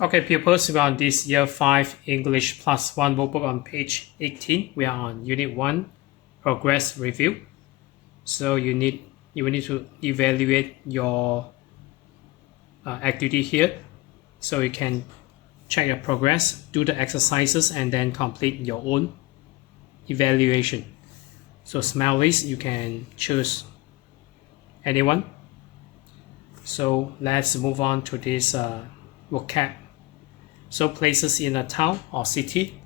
Okay, pupils, we are on this Year 5 English Plus 1 workbook on page 18. We are on Unit 1 Progress Review. So you will need to evaluate your activity here. So you can check your progress, do the exercises, and then complete your own evaluation. So smileys, you can choose anyone. So let's move on to this vocab. So places in a town or city.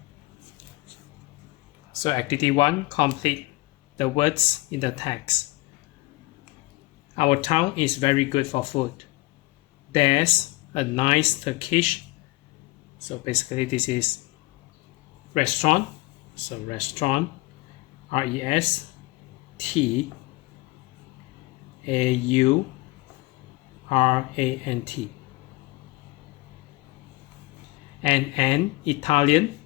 So activity 1, complete the words in the text. Our town is very good for food. There's a nice Turkish. So basically this is restaurant. So restaurant, R-E-S-T-A-U-R-A-N-T. And an Italian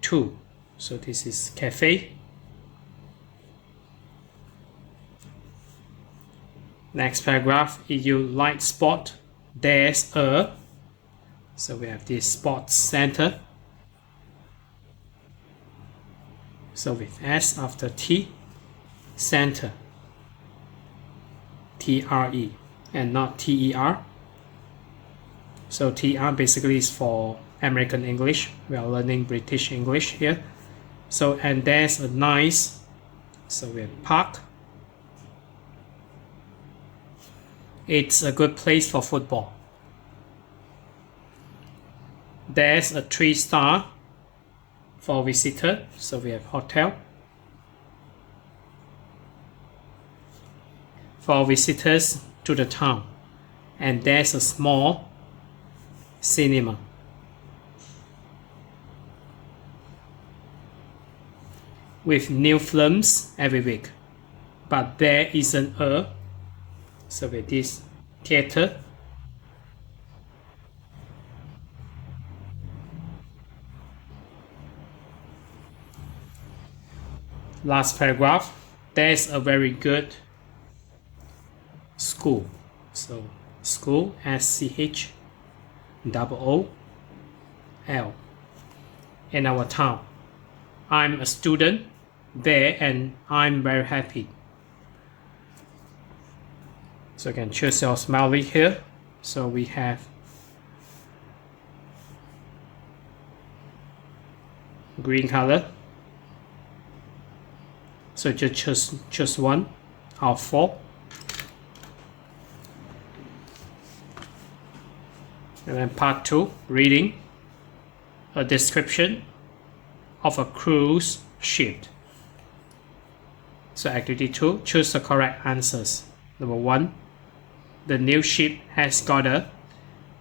too. So this is cafe. Next paragraph, if you like sport, there's a, so we have this sports center. So with S after T, center, T-R-E, and not T-E-R. So T-R basically is for American English. We are learning British English here. So, and there's a nice, so we have park. It's a good place for football. There's a 3-star for visitor, so we have hotel. For visitors to the town. And there's a small cinema. With new films every week. But there isn't a, so with this theater. Last paragraph, there's a very good school. So school, S-C-H-O-O-L, in our town. I'm a student there and I'm very happy. So you can choose your smiley here. So we have green color. So just choose one out of 4. And then part 2, reading a description of a cruise ship. So activity 2, choose the correct answers. Number 1, the new ship has got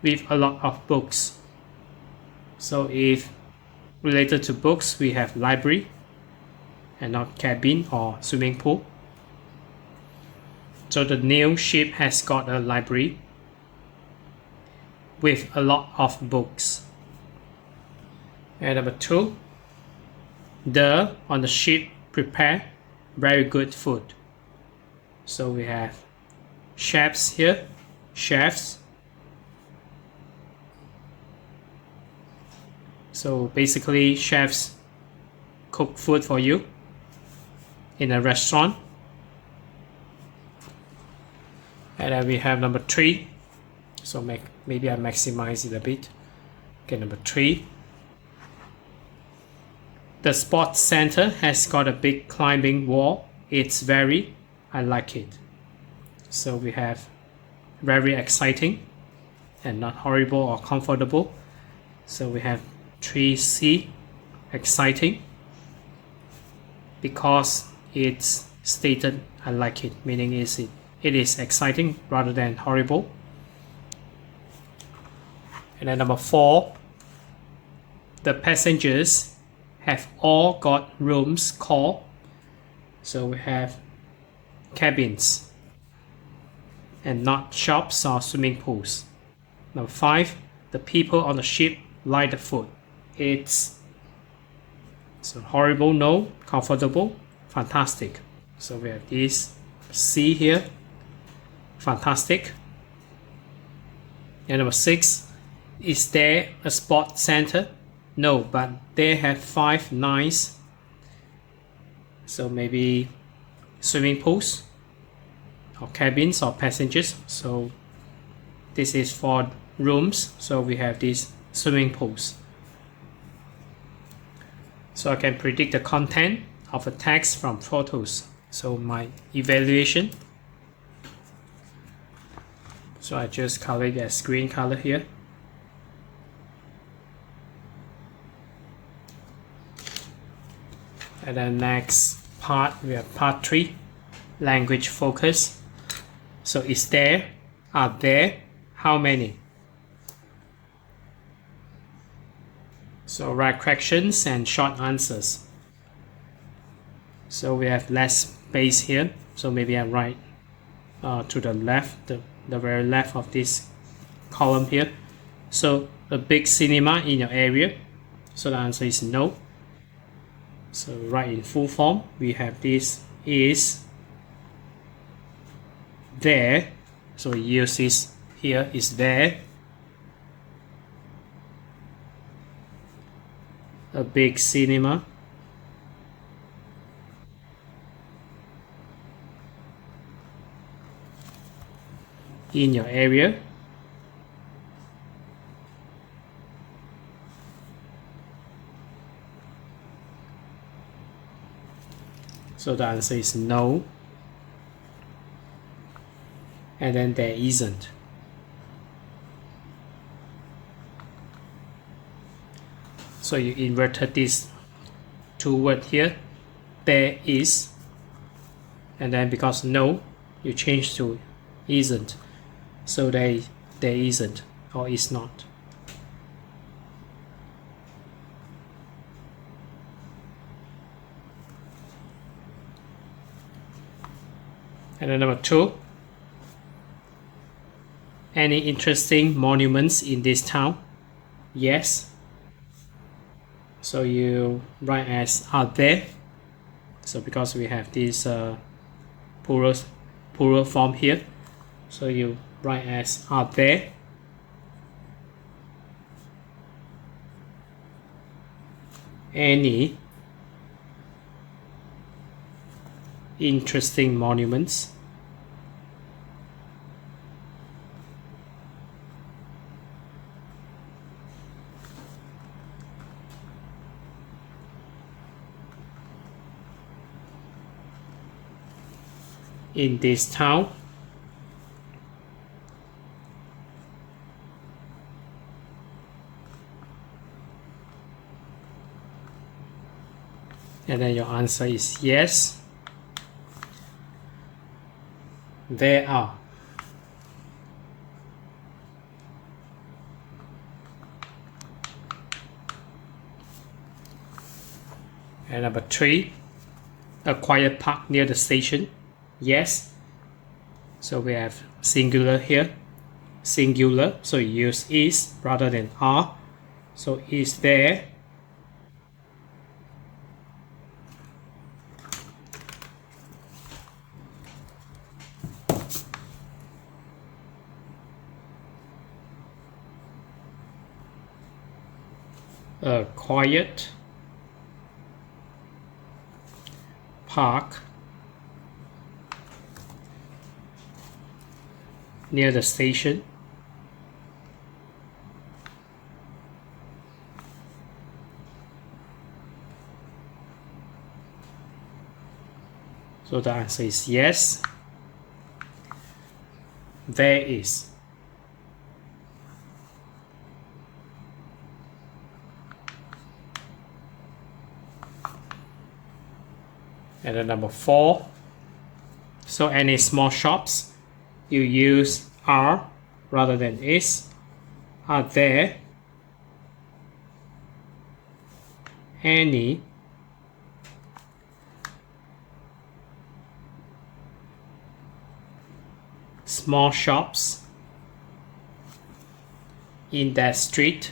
with a lot of books. So if related to books, we have library and not cabin or swimming pool. So the new ship has got a library with a lot of books. And number 2, the on the ship prepare very good food. So we have chefs here, chefs. So basically chefs cook food for you in a restaurant. And then we have number 3. So maybe I maximize it a bit. Okay, number 3. The sports center has got a big climbing wall. It's very, I like it. So we have very exciting and not horrible or comfortable. So we have 3C, exciting, because it's stated I like it, meaning it is exciting rather than horrible. And then number 4, the passengers have all got rooms called, so we have cabins and not shops or swimming pools. Number 5, the people on the ship like the food. It's so horrible, no, comfortable, fantastic. So we have this C here, fantastic. And number 6, Is there a sports center? No, but they have 5 nice. So maybe swimming pools or cabins or passengers. So this is for rooms. So we have these swimming pools. So I can predict the content of a text from photos. So my evaluation. So I just color it as green color here. And then next part, we have part 3, language focus. So is there, are there, how many? So write questions and short answers. So we have less space here. So maybe I write to the left, the very left of this column here. So a big cinema in your area. So the answer is no. So write in full form. We have this is there. So use this here, is there a big cinema in your area? So the answer is no. And then there isn't. So you inverted this two words here. There is. And then because no, you change to isn't. So there isn't or is not. And then number 2, any interesting monuments in this town? Yes. So you write as are there. So because we have this plural form here, so you write as are there any interesting monuments? In this town? And then your answer is yes. There are. And number 3, a quiet park near the station. Yes. So we have singular here. Singular. So you use is rather than are. So is there a quiet park near the station? So the answer is yes. There is. And then number 4, so any small shops, you use are rather than is. Are there any small shops in that street?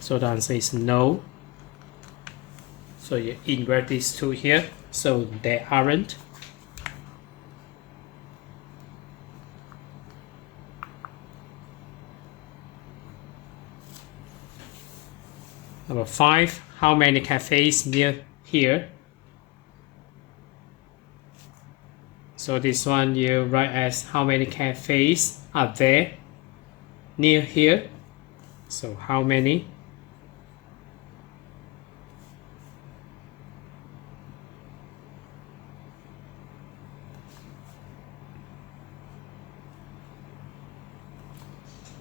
So the answer is no. So So you invert these two here, so they aren't. Number 5, how many cafes near here? So this one you write as how many cafes are there near here. So how many?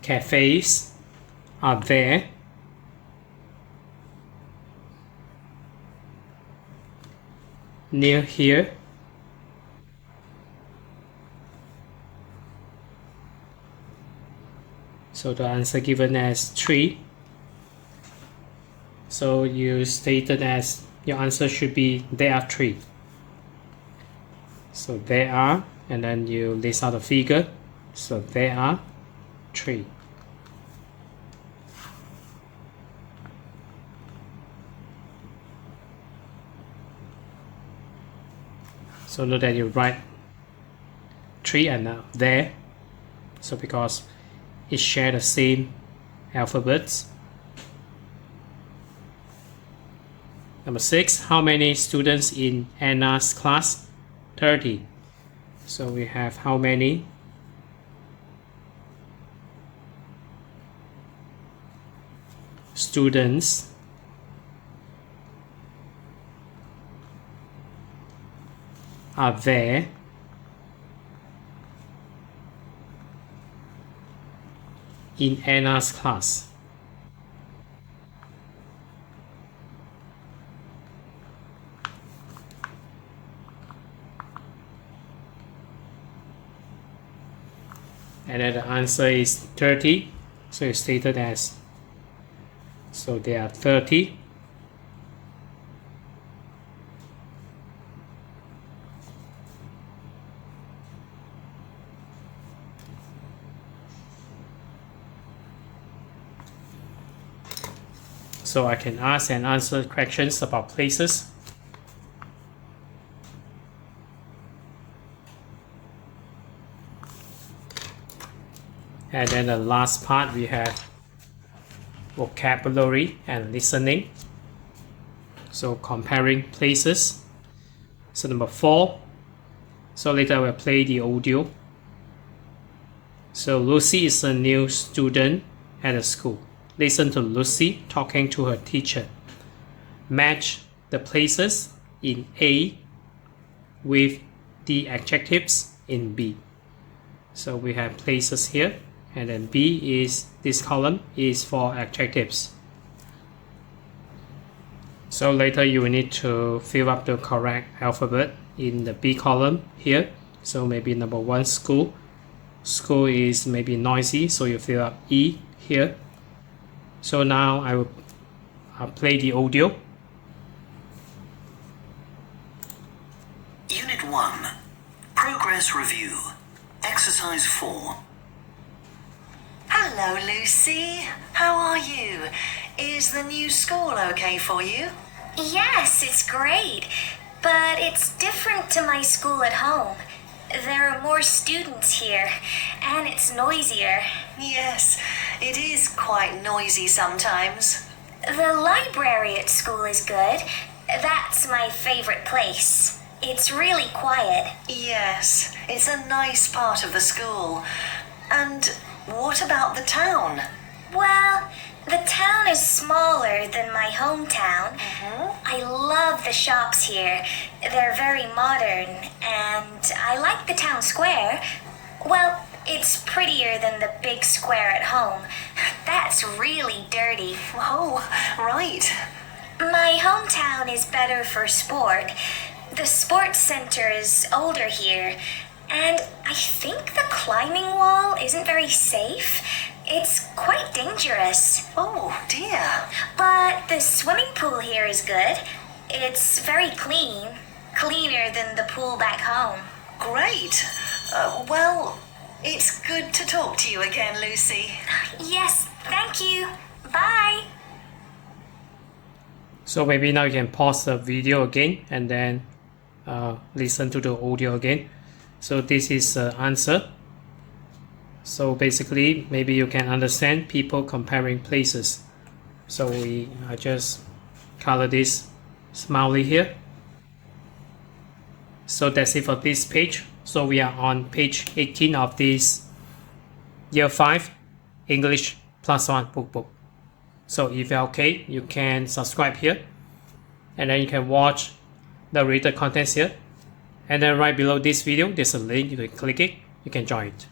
Cafes are there near here. So the answer given as 3. So you stated as your answer should be there are 3. So there are, and then you list out the figure. So there are 3. So note that you write 3 and there. So because it shares the same alphabets. Number 6, how many students in Anna's class? 30. So we have how many? Students are there in Anna's class? And then the answer is 30. So it's stated as, so there are 30. So I can ask and answer questions about places. And then the last part we have vocabulary and listening. So comparing places. So number 4. So later I will play the audio. So Lucy is a new student at the school. Listen to Lucy talking to her teacher. Match the places in A with the adjectives in B. So we have places here, and then B is, this column is for adjectives. So later you will need to fill up the correct alphabet in the B column here. So maybe number 1, school. School is maybe noisy, so you fill up E here. So now I will play the audio. Unit 1, Progress Review, Exercise 4. Hello, Lucy. How are you? Is the new school okay for you? Yes, it's great, but it's different to my school at home. There are more students here, and it's noisier. Yes, it is quite noisy sometimes. The library at school is good. That's my favorite place. It's really quiet. Yes, it's a nice part of the school. And what about the town? Well, the town is smaller than my hometown. I love the shops here. They're very modern, and I like the town square. Well, it's prettier than the big square at home. That's really dirty. Oh, right. My hometown is better for sport. The sports center is older here, and I think the climbing wall isn't very safe. It's quite dangerous. Oh, dear. But the swimming pool here is good. It's very clean. Cleaner than the pool back home. Great. Well, it's good to talk to you again, Lucy. Yes, thank you. Bye. So maybe now you can pause the video again and then listen to the audio again. So this is the answer. So basically, maybe you can understand people comparing places. So I just color this smiley here. So that's it for this page. So we are on page 18 of this Year 5 English +1 workbook. So if you're okay, you can subscribe here, and then you can watch the related contents here. And then right below this video, there's a link, you can click it, you can join it.